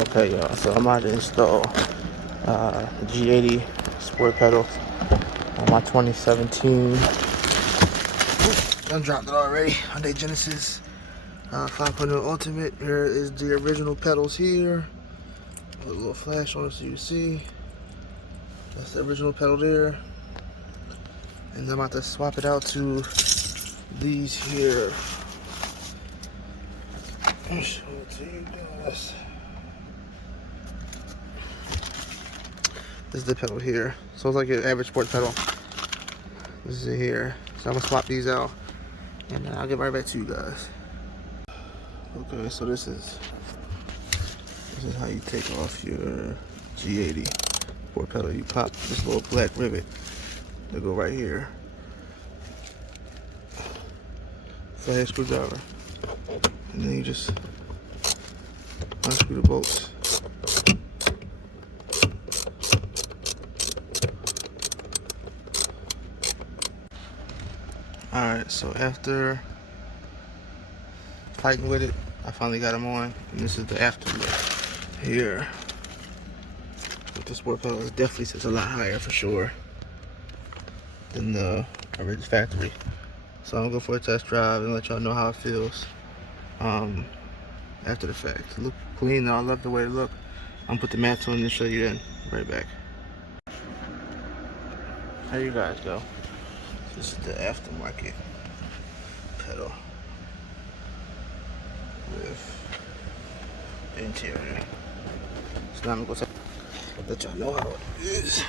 Okay, y'all, so I'm about to install G80 sport pedals on my 2017. I dropped it already on the Genesis 500 Ultimate. Here is the original pedals here. Put a little flash on it so you see. That's the original pedal there. And I'm about to swap it out to these here. I'll show it to you guys. This is the pedal here. So it's like an average sport pedal. This is it here. So I'm gonna swap these out and then I'll get right back to you guys. Okay, so this is how you take off your G80 sport pedal. You pop this little black rivet that go right here. Flathead screwdriver. And then you just unscrew the bolts. Alright, so after fighting with it, I finally got them on. And this is the afterlook here. With the sport pedal, it definitely sits a lot higher for sure than the original factory. So I'm gonna go for a test drive and let y'all know how it feels after the fact. Look clean, I love the way it look. I'm gonna put the mats on and show you then. Right back. There you guys go. This is the aftermarket pedal with the interior. So now I'm gonna let y'all know how it is.